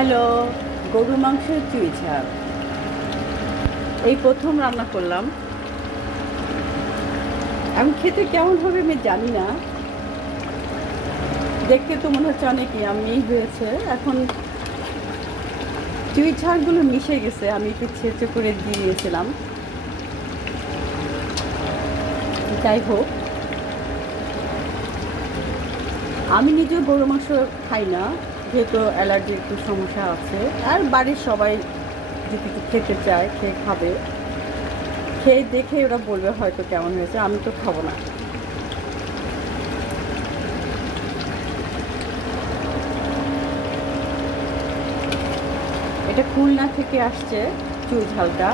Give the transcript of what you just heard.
Hello, গরুর মাংসের চুই ঝাল এই প্রথম রান্না করলাম। আমি খেতে কেমন হবে আমি জানি না, দেখতে তো মনে হচ্ছে অনেক ইয়াম্মি হয়েছে। এখন চুই ঝালগুলো মিশে গেছে, আমি একটু ছেঁচে করে দিয়ে দিয়েছিলাম। যাই হোক, আমি নিজেও গরু মাংস খাই না, যেহেতু অ্যালার্জির একটু সমস্যা আছে। আর বাড়ির সবাই যদি কিছু খেতে চায় খেয়ে খাবে, খেয়ে দেখে ওরা বলবে হয়তো কেমন হয়েছে, আমি তো খাবো না। এটা খুলনা থেকে আসছে চুই ঝালটা।